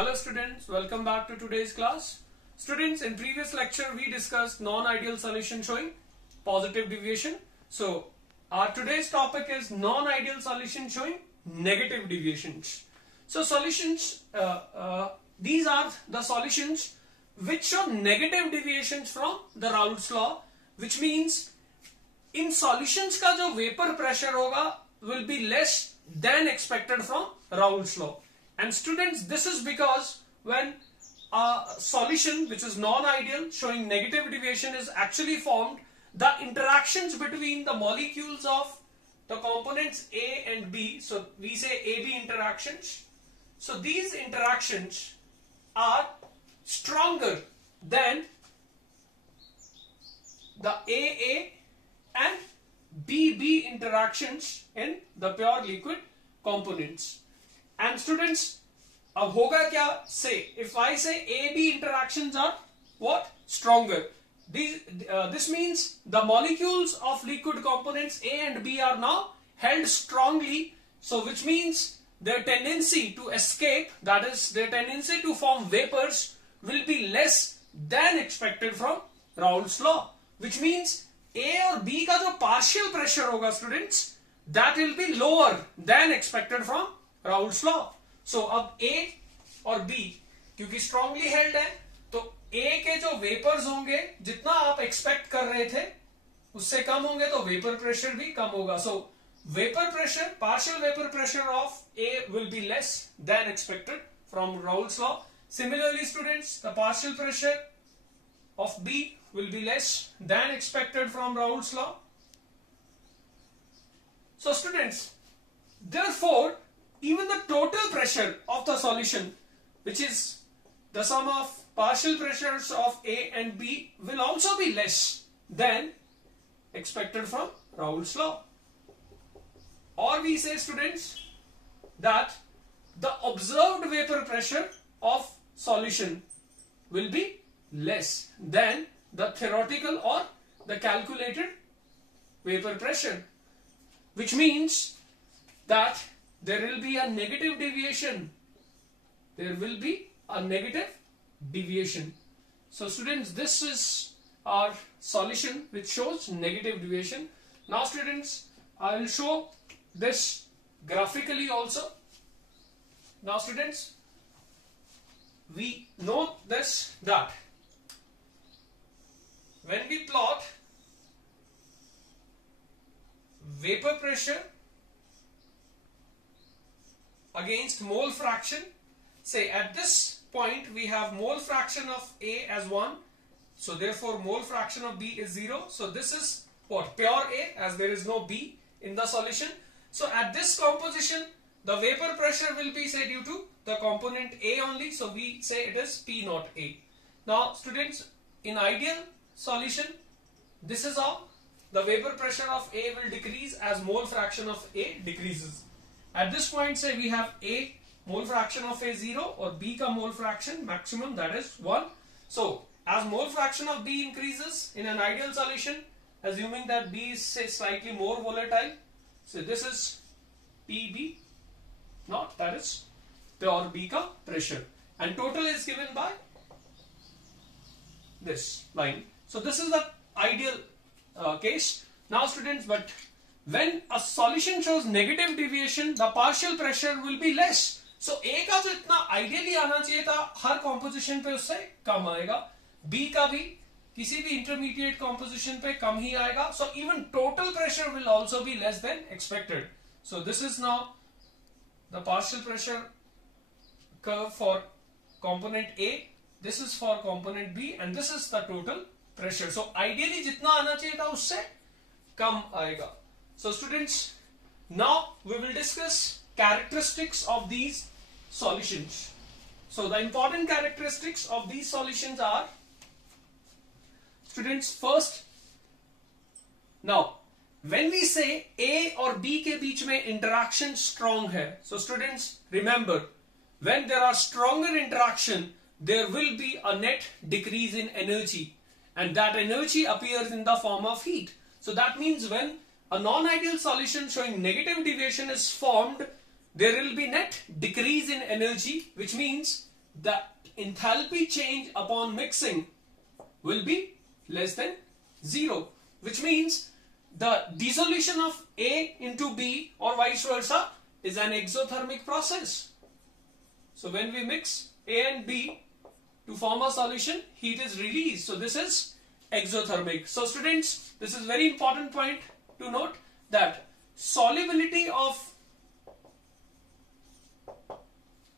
Hello students, welcome back to today's class. Students, in previous lecture we discussed non-ideal solution showing positive deviation. So our today's topic is non-ideal solution showing negative deviations. So solutions, these are the solutions which show negative deviations from the Raoult's law, which means in solutions का जो vapor pressure होगा will be less than expected from Raoult's law. And students, this is because when a solution which is non-ideal showing negative deviation is actually formed, the interactions between the molecules of the components A and B, so we say AB interactions, so these interactions are stronger than the AA and BB interactions in the pure liquid components. And students, अब होगा क्या? Say, if I say AB interactions are what? Stronger. This means the molecules of liquid components A and B are now held strongly. So which means their tendency to escape, that is their tendency to form vapors, will be less than expected from Raoult's law. Which means A और B का जो partial pressure होगा students, that will be lower than expected from Raoult's law. So अब A और B क्योंकि strongly held है, तो A के जो vapors होंगे जितना आप expect कर रहे थे उससे कम होंगे, तो vapor pressure भी कम होगा. So vapor pressure, partial vapor pressure of A will be less than expected from Raoult's law. Similarly students, the partial pressure of B will be less than expected from Raoult's law. So students, therefore even the total pressure of the solution, which is the sum of partial pressures of A and B, will also be less than expected from Raoult's law. Or we say students that the observed vapor pressure of solution will be less than the theoretical or the calculated vapor pressure, which means that there will be a negative deviation. There will be a negative deviation. So students, this is our solution which shows negative deviation. Now students, I will show this graphically also. Now students, we know this, that when we plot vapor pressure against mole fraction, say at this point we have mole fraction of A as 1, so therefore mole fraction of B is 0. So this is what? Pure A, as there is no B in the solution. So at this composition the vapor pressure will be, say, due to the component A only, so we say it is P naught A. Now students, in ideal solution this is how the vapor pressure of A will decrease as mole fraction of A decreases. At this point, say we have A mole fraction of A 0 or B ka mole fraction maximum, that is 1. So as mole fraction of B increases in an ideal solution, assuming that B is, say, slightly more volatile, so this is PB naught, that is pure B ka pressure, and total is given by this line. So this is the ideal case. Now students, but when a solution shows negative deviation, the partial pressure will be less. So A का जो इतना ideally आना चाहिए था हर composition पे, उससे कम आएगा. B का भी किसी भी intermediate composition पे कम ही आएगा. So even total pressure will also be less than expected. So this is now the partial pressure curve for component A. This is for component B, and this is the total pressure. So ideally जितना आना चाहिए था उससे कम आएगा. So students, now we will discuss characteristics of these solutions. So the important characteristics of these solutions are, students, first, now when we say A और B के बीच में interaction strong है, so students remember, when there are stronger interaction there will be a net decrease in energy, and that energy appears in the form of heat. So that means when a non-ideal solution showing negative deviation is formed, there will be net decrease in energy, which means the enthalpy change upon mixing will be less than 0, which means the dissolution of A into B or vice versa is an exothermic process. So when we mix A and B to form a solution, heat is released. So this is exothermic. So students, this is very important point to note, that solubility of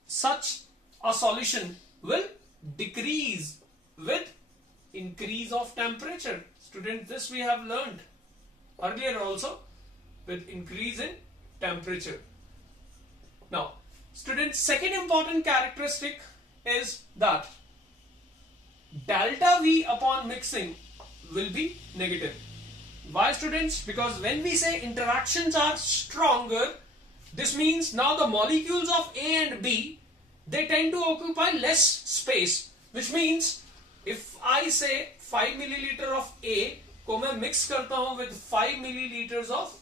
such a solution will decrease with increase of temperature. Students, this we have learned earlier also, with increase in temperature. Now, students, second important characteristic is that delta V upon mixing will be negative. Why, students? Because when we say interactions are stronger, this means now the molecules of A and B, they tend to occupy less space, which means if I say 5 milliliter of A को मैं mix करता हूं with 5 milliliters of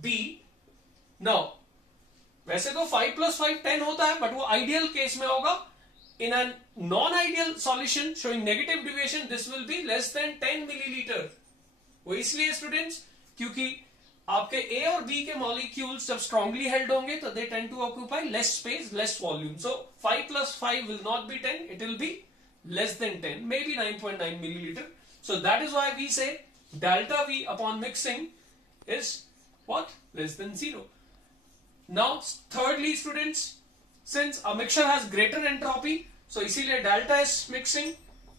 B, now वैसे तो 5 plus 5 10 होता है, but वो ideal case में होगा. In a non-ideal solution showing negative deviation, this will be less than 10 milliliter. वो इसलिए students, क्योंकि आपके A और B के molecules जब strongly held होंगे तो they tend to occupy less space, less volume. So 5 plus 5 will not be 10, it will be less than 10, maybe 9.9 milliliter. So that is why we say delta V upon mixing is what? Less than 0. Now thirdly, students, since a mixture has greater entropy, so इसीलिए delta S mixing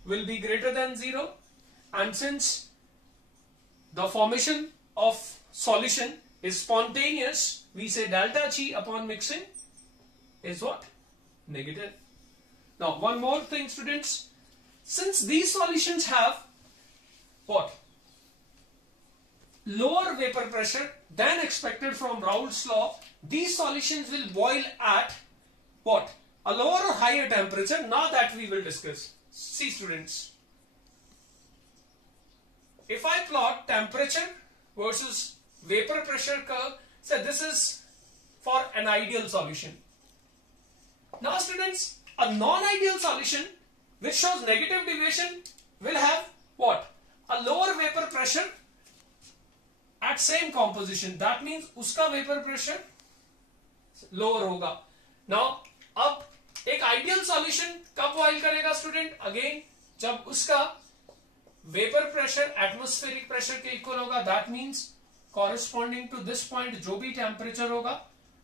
will be greater than 0, and since the formation of solution is spontaneous, we say delta G upon mixing is what? Negative. Now one more thing, students, since these solutions have what? Lower vapor pressure than expected from Raoult's law, these solutions will boil at what? A lower or higher temperature. Now that we will discuss. See, students, if I plot temperature versus vapor pressure curve, so this is for an ideal solution. Now students, a non-ideal solution which shows negative deviation will have what? A lower vapor pressure at same composition. That means उसका vapor pressure lower होगा. Now अब एक ideal solution कब boil करेगा student? Again जब उसका vapor pressure atmospheric pressure के equal होगा. That means corresponding to this point जो भी temperature होगा,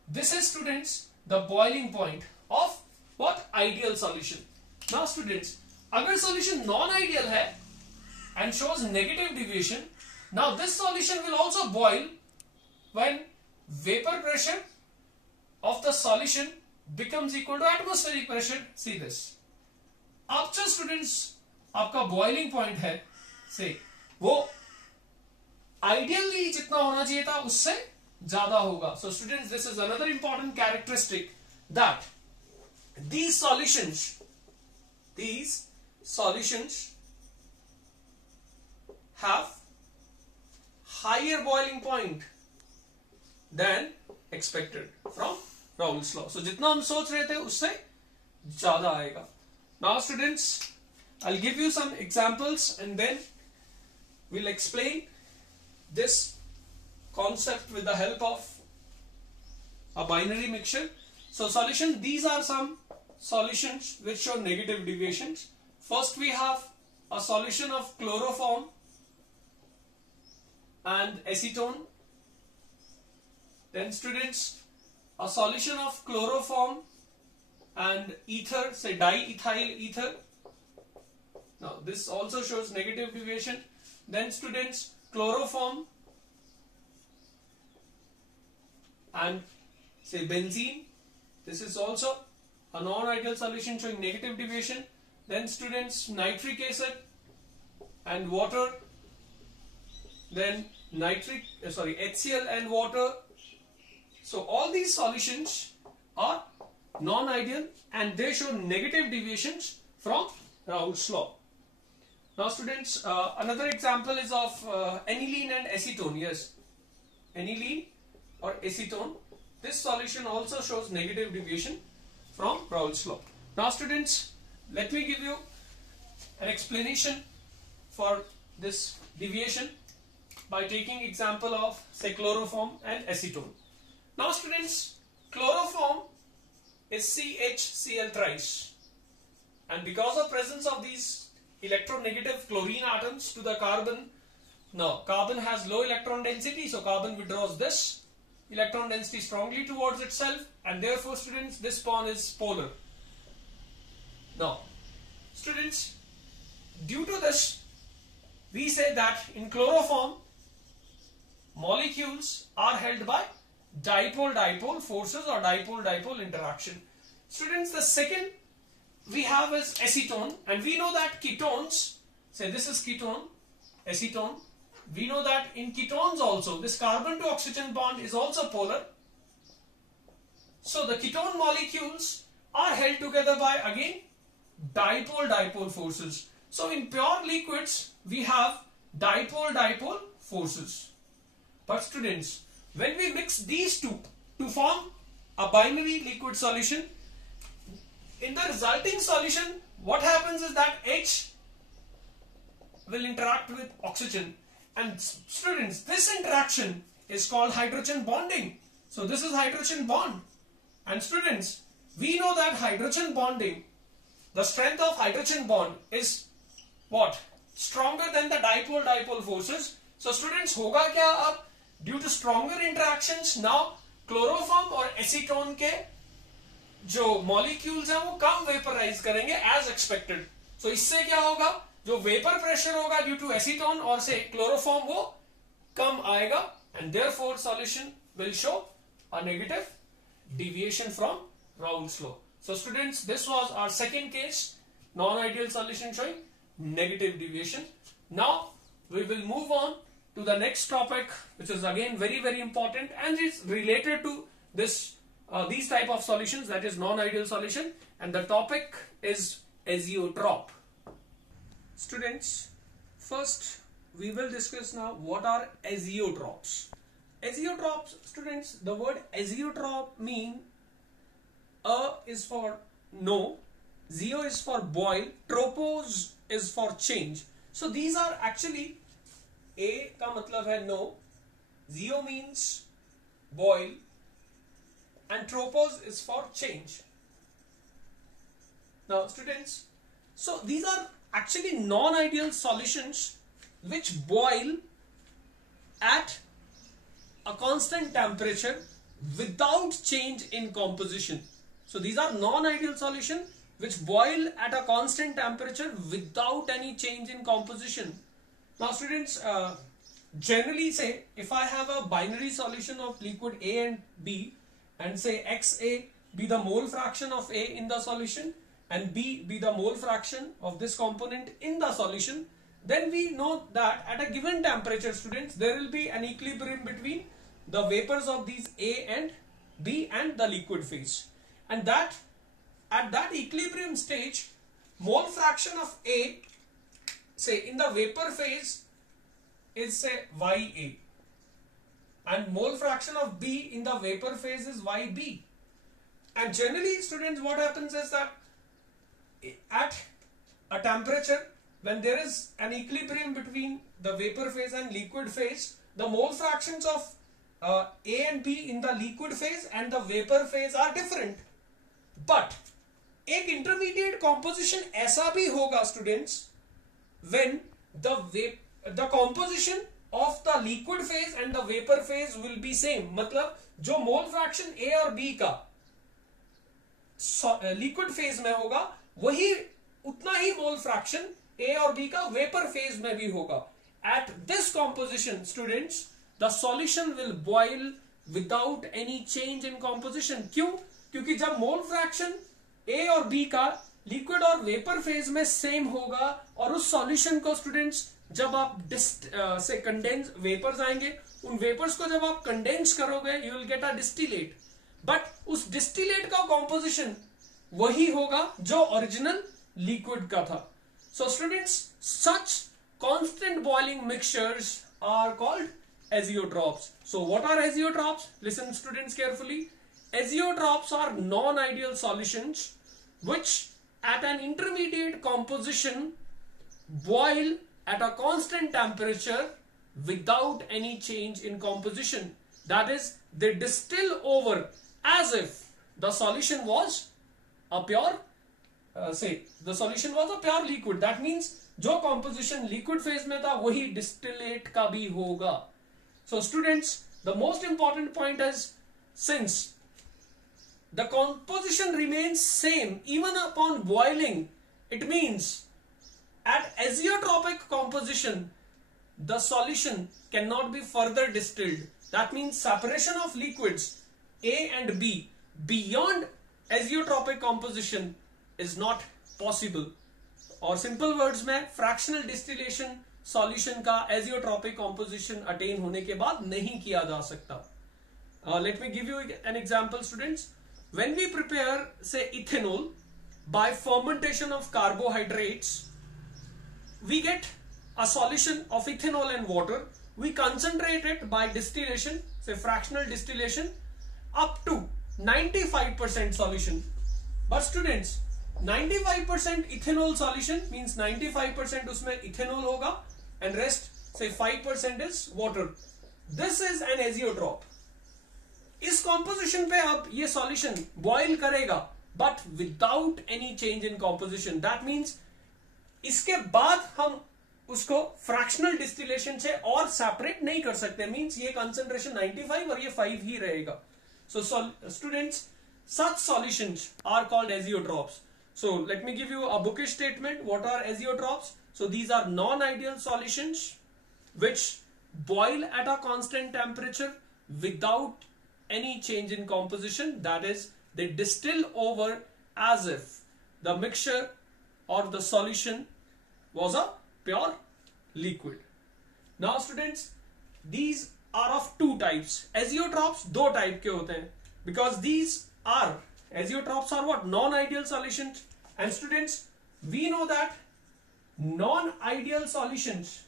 this is students the boiling point of what? Ideal solution. Now students, अगर solution non-ideal है and shows negative deviation, now this solution will also boil when vapor pressure of the solution becomes equal to atmospheric pressure. See this. अब जो students आपका boiling point है, से वो ideally जितना होना चाहिए था उससे ज्यादा होगा. So students, this is another important characteristic, that these solutions have higher boiling point than expected from Raoult's law. So जितना हम सोच रहे थे उससे ज्यादा आएगा. Now students, I'll give you some examples and then we'll explain this concept with the help of a binary mixture. So solution, these are some solutions which show negative deviations. First we have a solution of chloroform and acetone. Then students, a solution of chloroform and ether, say diethyl ether. Now this also shows negative deviation. Then students, chloroform and say benzene. This is also a non-ideal solution showing negative deviation. Then students, nitric acid and water. Then HCl and water. So all these solutions are non-ideal and they show negative deviations from Raoult's law. Now students, another example is of aniline and acetone. Yes, aniline or acetone. This solution also shows negative deviation from Raoult's law. Now students, let me give you an explanation for this deviation by taking example of, say, chloroform and acetone. Now students, chloroform is CHCl thrice, and because of presence of these electronegative chlorine atoms to the carbon, now carbon has low electron density, so carbon withdraws this electron density strongly towards itself, and therefore students, this bond is polar. Now students, due to this, we say that in chloroform molecules are held by dipole-dipole forces or dipole-dipole interaction. Students, the second we have is acetone, and we know that ketones, say this is ketone, acetone, we know that in ketones also this carbon to oxygen bond is also polar. So the ketone molecules are held together by, again, dipole-dipole forces. So in pure liquids we have dipole-dipole forces. But students, when we mix these two to form a binary liquid solution, in the resulting solution what happens is that H will interact with oxygen, and students, this interaction is called hydrogen bonding. So this is hydrogen bond, and students, we know that hydrogen bonding, the strength of hydrogen bond is what? Stronger than the dipole-dipole forces. So students, होगा क्या अब? Due to stronger interactions, now chloroform और acetone के जो molecules हैं वो कम vaporize करेंगे as expected. So इससे क्या होगा? जो vapor pressure होगा due to acetone और से chloroform वो कम आएगा, and therefore solution will show a negative deviation from Raoult's law. So students, this was our second case, non-ideal solution showing negative deviation. Now we will move on to the next topic, which is again very, very important and is related to this these type of solutions, that is non-ideal solution, and the topic is azeotrope. Students, first we will discuss now what are azeotropes. Azeotropes, students, the word azeotrope mean is for no, zeo is for boil, tropos is for change. So these are actually, A का मतलब है no, zeo means boil, and tropos is for change. Now students, so these are actually non-ideal solutions which boil at a constant temperature without change in composition. So these are non-ideal solutions which boil at a constant temperature without any change in composition. Now students, generally say if I have a binary solution of liquid A and B, and say XA be the mole fraction of A in the solution and B be the mole fraction of this component in the solution, then we know that at a given temperature, students, there will be an equilibrium between the vapors of these A and B and the liquid phase, and that at that equilibrium stage, mole fraction of A, say in the vapor phase, is say Ya, and mole fraction of B in the vapor phase is Yb. And generally students, what happens is that at a temperature when there is an equilibrium between the vapor phase and liquid phase, the mole fractions of A and B in the liquid phase and the vapor phase are different. But एक intermediate composition ऐसा भी होगा students, when the composition of the liquid phase and the vapor phase will be same. मतलब जो mole fraction A और B का liquid phase में होगा, वही उतना ही mole fraction A और B का vapor phase में भी होगा. At this composition, students, the solution will boil without any change in composition. क्यों? क्योंकि जब mole fraction A और B का liquid और vapor phase में same होगा, और उस solution को students जब आप से condense vapors आएंगे, उन vapors को जब आप condense करोगे, you will get a distillate. But उस distillate का composition वही होगा जो original liquid का था. So students, such constant boiling mixtures are called azeotropes. So what are azeotropes? Listen students carefully. Azeotropes are non-ideal solutions which at an intermediate composition boil at a constant temperature without any change in composition. That is, they distill over as if the solution was a pure the solution was a pure liquid. That means जो composition liquid phase में था वही distillate का भी होगा. So students, the most important point is, since the composition remains same even upon boiling, it means at azeotropic composition the solution cannot be further distilled. That means separation of liquids A and B beyond azeotropic composition is not possible. और simple words में fractional distillation solution का azeotropic composition attain होने के बाद नहीं किया जा सकता. Let me give you an example students. When we prepare से ethanol by fermentation of carbohydrates, we get a solution of ethanol and water. We concentrate it by distillation, say fractional distillation, up to 95% solution. But students, 95% ethanol solution means 95% उसमें ethanol होगा and rest say 5% is water. This is an azeotrope. इस composition पे अब ये solution boil करेगा but without any change in composition. That means इसके बाद हम उसको फ्रैक्शनल डिस्टिलेशन से और सेपरेट नहीं कर सकते. मींस ये कंसंट्रेशन 95 और ये 5 ही रहेगा. So students, such solutions are called azeotropes. So let me give you a bookish statement. What are azeotropes? So these are non-ideal solutions which boil at a constant temperature without any change in composition. That is, they distill over as if the mixture or the solution was a pure liquid. Now students, these are of two types. Azeotropes दो type के होते हैं because these are azeotropes are what? Non-ideal solutions. And students, we know that non-ideal solutions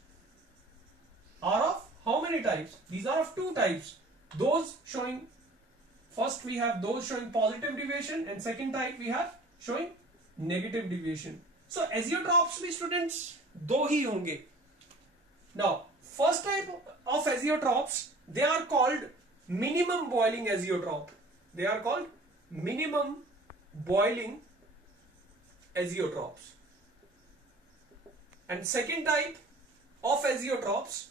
are of how many types? These are of two types. Those showing, first we have those showing positive deviation and second type we have showing negative deviation. So azeotropes भी students दो ही होंगे. Now first type of azeotropes, they are called minimum boiling azeotrope. They are called minimum boiling azeotropes. And second type of azeotropes,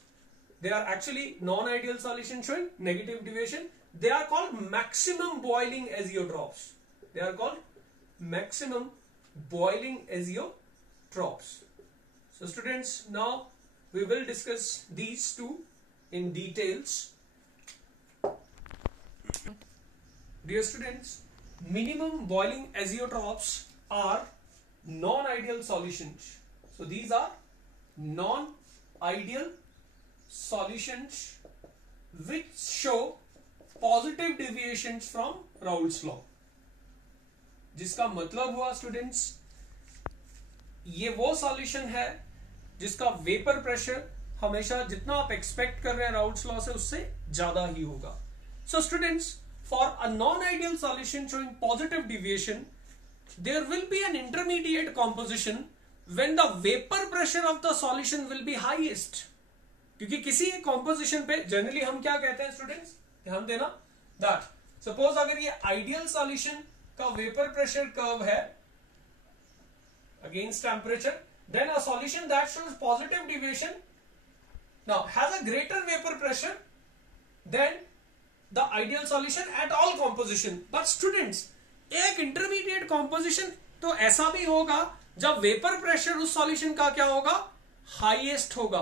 they are actually non-ideal solution showing negative deviation. They are called maximum boiling azeotropes. They are called maximum boiling azeotropes. So students, now we will discuss these two in details. Dear students, minimum boiling azeotropes are non-ideal solutions. So these are non-ideal solutions which show positive deviations from Raoult's law. जिसका मतलब हुआ students, ये वो solution है जिसका vapour pressure हमेशा जितना आप एक्सपेक्ट कर रहे हैं राउल्ट्स लॉ से उससे ज्यादा ही होगा. So students, for a non ideal solution showing positive deviation, there will be an intermediate composition when the vapor pressure of the solution will be highest. क्योंकि किसी एक composition पे जनरली हम क्या कहते हैं स्टूडेंट्स, ध्यान देना, that suppose अगर ये ideal solution का vapor pressure curve है against temperature, then a solution that shows positive deviation now has a greater vapor pressure than the ideal solution at all composition. But students, एक intermediate composition तो ऐसा भी होगा जब vapour pressure उस solution का क्या होगा, हाईएस्ट होगा.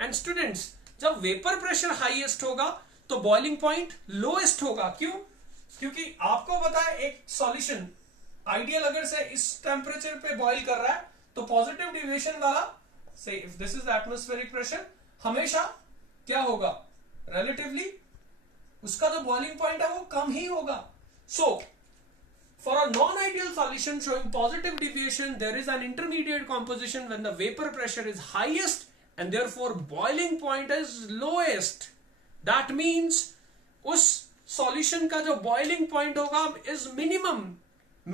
एंड स्टूडेंट्स, जब वेपर प्रेशर हाईएस्ट होगा तो बॉइलिंग पॉइंट लोएस्ट होगा. क्यों? क्योंकि आपको पता है एक सॉल्यूशन आइडियल अगर से इस टेम्परेचर पे बॉइल कर रहा है तो पॉजिटिव डिविएशन वाला, से if this is atmospheric pressure, हमेशा क्या होगा, रिलेटिवली उसका जो बॉइलिंग पॉइंट है वो कम ही होगा. सो for a non-ideal solution showing positive deviation, there is an intermediate composition when the vapor pressure is highest and therefore boiling point is lowest. That means उस solution का जो boiling point होगा is minimum.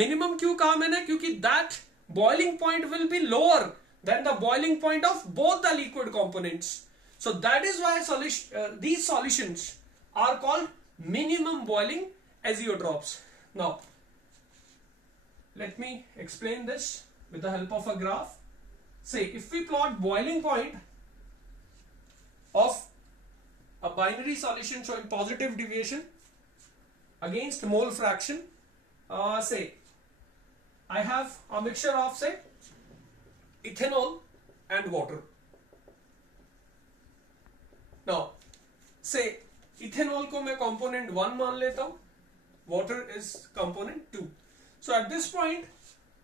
Minimum क्यों कहा मैंने? क्योंकि that boiling point will be lower than the boiling point of both the liquid components. So that is why these solutions are called minimum boiling azeotrophs. Now, let me explain this with the help of a graph. Say, if we plot boiling point of a binary solution showing positive deviation against mole fraction, say, I have a mixture of, say, ethanol and water. Now, say, ethanol को मैं component 1 मान लेता हूँ, water is component 2. So at this point,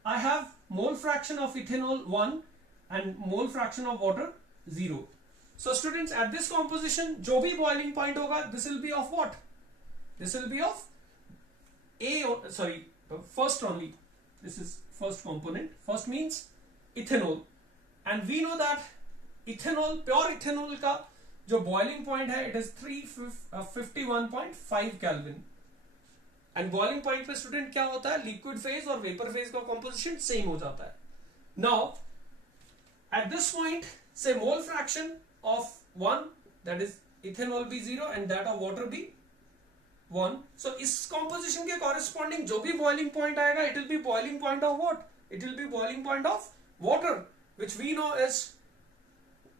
I have mole fraction of ethanol 1 and mole fraction of water 0. So students, at this composition, जो भी boiling point होगा, this will be of what? This will be of first only. This is first component. First means ethanol, and we know that ethanol, pure ethanol का जो boiling point है, it is 351.5 Kelvin. And boiling point पे student क्या होता है? Liquid phase और vapor phase का composition same हो जाता है. Now, at this point, say mole fraction of 1, that is ethanol be 0 and that of water be 1. So इस composition के corresponding जो भी boiling point आएगा, it will be boiling point of what? It will be boiling point of water, which we know is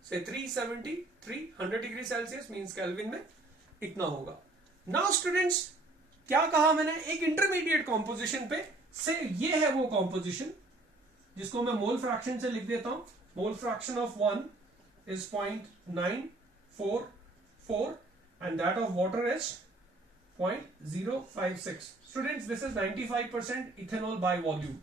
say 373 100 degree Celsius means Kelvin में इतना होगा. Now students, क्या कहा मैंने? एक intermediate composition पे से ये है वो composition जिसको मैं mole fraction से लिख देता हूँ. Mole fraction of 1 is 0.944 and that of water is 0.056. Students, this is 95% ethanol by volume.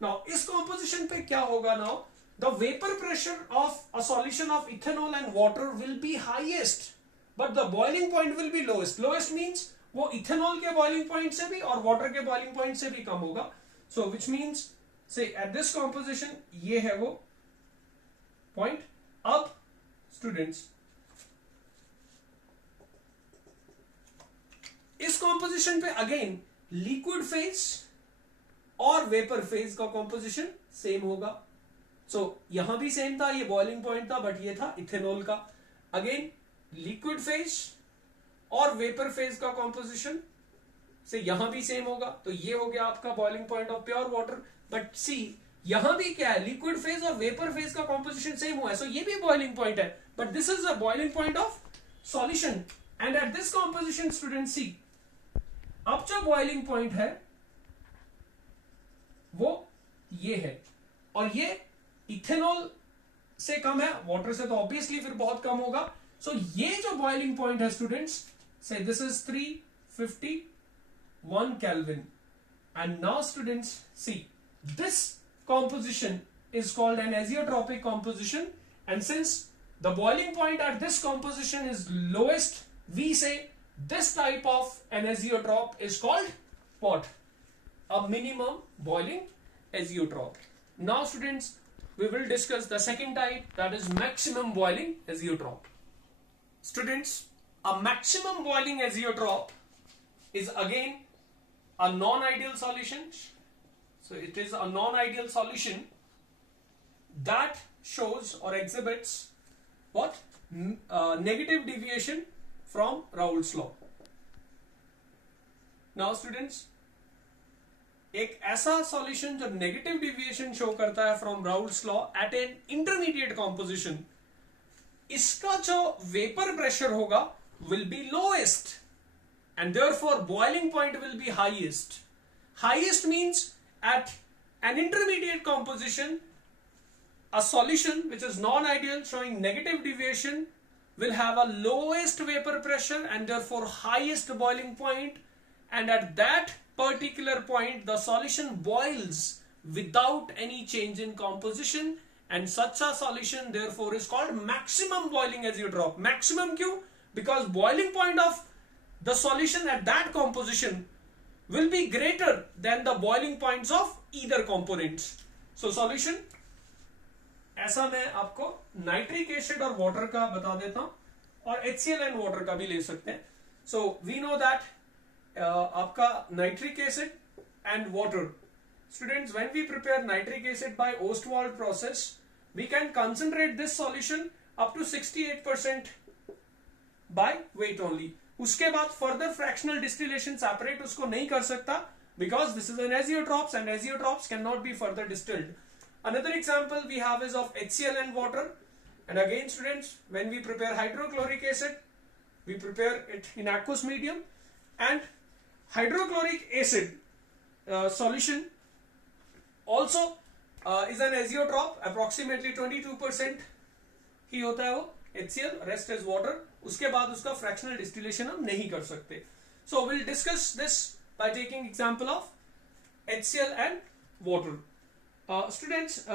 Now, इस composition पे क्या होगा now? The vapor pressure of a solution of ethanol and water will be highest, but the boiling point will be lowest. Lowest means वो ethanol के boiling point से भी और water के boiling point से भी कम होगा. So, which means, say at this composition, ये है वो point. अब students, इस composition पे again liquid phase और vapor phase का composition same होगा. So यहां भी same था, ये boiling point था, but ये था ethanol का. Again liquid phase और vapor phase का composition से यहां भी same होगा. तो ये हो गया आपका boiling point of pure water. But see, यहां भी क्या है? Liquid phase और vapor phase का composition same हुआ है. So ये भी boiling point है. But this is a boiling point of solution. And at this composition, students, see, अब जो boiling point है वो ये है और ये इथेनॉल से कम है, वाटर से तो ऑब्वियसली फिर बहुत कम होगा. सो ये जो बॉइलिंग पॉइंट है students, say this is 351 kelvin. And now students see, this composition is called an azeotropic composition, and since the boiling point at this composition is lowest, we say this type of an azeotrope is called what? A minimum boiling azeotrope. Now students, we will discuss the second type, that is maximum boiling azeotrope. Students, a maximum boiling azeotrope is again a non-ideal solution. So it is a non-ideal solution that shows or exhibits what? Negative deviation from Raoult's law. Now students, एक ऐसा solution जो negative deviation show करता है from Raoult's law at an intermediate composition, इसका जो vapour pressure होगा will be lowest and therefore boiling point will be highest. Highest means at an intermediate composition a solution which is non-ideal showing negative deviation will have a lowest vapor pressure and therefore highest boiling point, and at that particular point the solution boils without any change in composition, and such a solution therefore is called maximum boiling azeotrope. Maximum क्यों? Because boiling point of the solution at that composition will be greater than the boiling points of either components. So solution ऐसा मैं आपको nitric acid और water का बता देता हूं, और HCl एंड वाटर का भी ले सकते हैं. सो वी नो दैट आपका nitric acid and water, students, when we prepare nitric acid by Ostwald process, we can concentrate this solution up to 68% by weight only. उसके बाद further fractional distillation separate उसको नहीं कर सकता, because this is an azeotrops and azeotrops cannot be further distilled. Another example we have is of HCl and water. And again students, when we prepare hydrochloric acid, we prepare it in aqueous medium, and hydrochloric acid solution also is an azeotrop. Approximately 22% ही होता है वो HCl, rest is water. उसके बाद उसका fractional distillation हम नहीं कर सकते. So we'll discuss this by taking example of HCl and water. Students,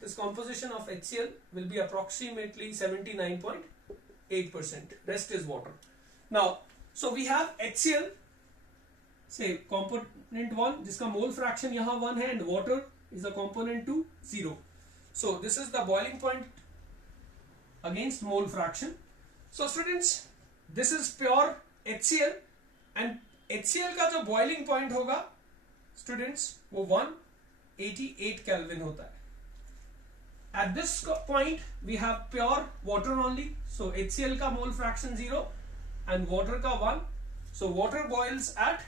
this composition of HCl will be approximately 79.8%. Rest is water. Now, so we have HCl, say component 1, जिसका mole fraction यहाँ 1 है, and water is the component 2, 0. So this is the boiling point against mole fraction. So students, this is pure HCl, and HCl का जो boiling point होगा students, वो 188 Kelvin होता है. At this point we have pure water only, so HCl का mole fraction 0 and water का 1. So water boils at,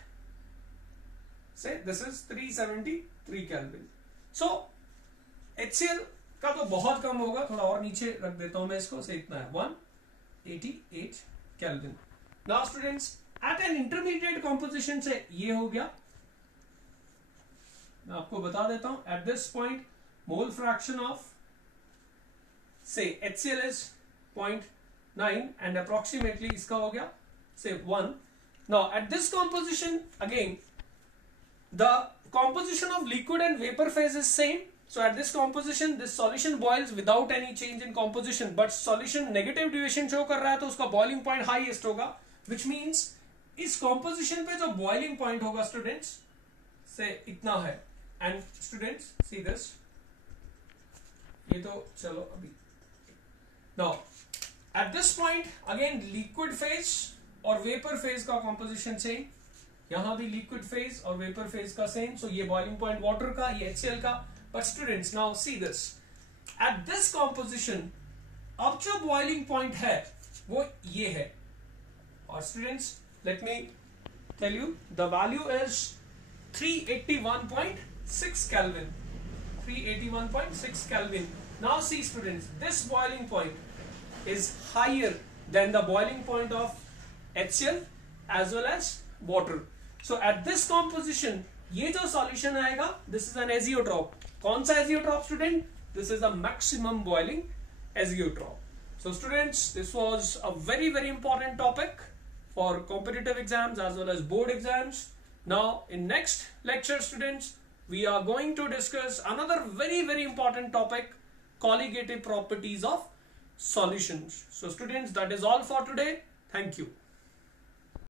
say this is 373 Kelvin. So HCl का तो बहुत कम होगा, थोड़ा और नीचे रख देता हूं मैं इसको, से इतना है 188 Kelvin. Now students, at an intermediate composition से ये हो गया, मैं आपको बता देता हूं. At this point mole fraction of say HCl is 0.9 and approximately इसका हो गया say 1. Now at this composition, again the composition of liquid and vapor phase is same. So at this composition this solution boils without any change in composition, but solution negative deviation show कर रहा है तो उसका boiling point highest होगा, which means इस composition पे जो boiling point होगा students से इतना है. And students see this, ये तो चलो अभी. Now at this point again liquid phase और vapor phase का composition same, यहाँ भी liquid phase और vapor phase का same. So ये boiling point water का, ये HCl का. But students, now see this, at this composition अब जो boiling point है वो ये है. और students, let me tell you, the value is 381.6 Kelvin. 381.6 Kelvin. Now see students, this boiling point is higher than the boiling point of HCl as well as water. So at this composition ये जो solution आएगा, this is an azeotrope. कौन सा azeotrope student? This is a maximum boiling azeotrope. So students, this was a very important topic for competitive exams as well as board exams. Now in next lecture students, we are going to discuss another very important topic, colligative properties of solutions. So students, that is all for today. Thank you.